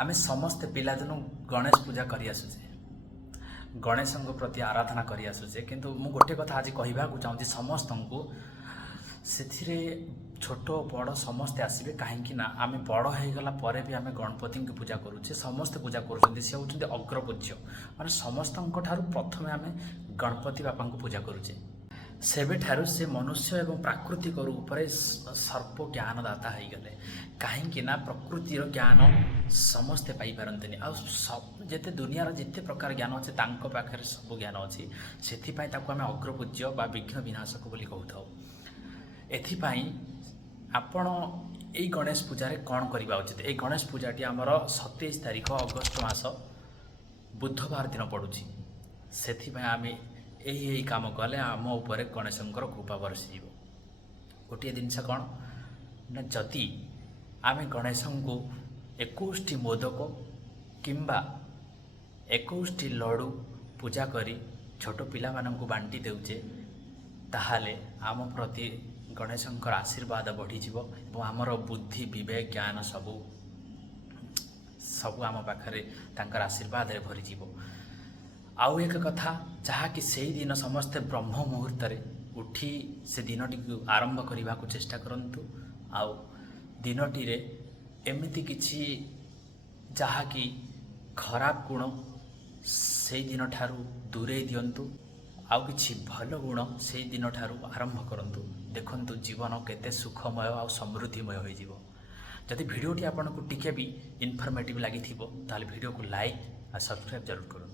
आमे समस्त पिलादिनु गणेश पूजा करी आसुचे गणेशଙ୍କ प्रति आराधना करी आसुचे किंतु मु गोटे कथा आज कहबा को चाहूँ समस्त को से छोट बड़ समस्ते आसबे कहीं आम बड़ हो गला परे भी आम गणपति की पूजा करुचे समस्ते पूजा करुँचे सी होती अग्रपूज्य माने समस्त प्रथम आम गणपति बापा को पूजा करुचे सेबे ठारू से मनुष्य एवं प्राकृतिक रूप सर्व ज्ञानदाता हो गले कहीं प्रकृतिर ज्ञान समस्ते पाई पारंतनी आते दुनियार जिते प्रकार ज्ञान अच्छे पाखे सब ज्ञान अच्छी से आम अग्रपूज्य बा विघ्न विनाशक बोली कहू एथिपाई आपण यही गणेश पूजा कौन करवा उचित। ये गणेश पूजाटी आमर 27 तारीख अगस्ट मास बुधवार दिन पड़ुछि से आम यही काम कले आम उपर गणेशंकर कृपा बरसी गोटे जिनस कौन ना जदि आम गणेश को 21 मोदक किंबा 21 लड्डू पूजा करी छोट पिला माननकु बांटी देउचे ताहाले आम प्रति गणेशंकर आशीर्वाद बढ़ीजिव और आमर बुद्धि विवेक ज्ञान सबू आम पाखे तांकर आशीर्वाद भरीजिव। आउ एक कथा जहाँकि से दिन समस्ते ब्रह्म मुहूर्त उठी से दिनटी को आरंभ करने को चेष्टा करंतु आउ दिनटी रे एमिति किछि जहाँकि खराब गुण से दिन ठारू दूरे दियंतु आउ किछि भल गुण से दिन ठारू आरंभ करंतु देखंतु जीवन केते सुखमय आ समृद्धिमय हो जिवो। जदि वीडियोटी आपको टिके भी इनफॉर्मेटिव लगी ताले वीडियो को लाइक और सब्सक्राइब जरूर करूँ।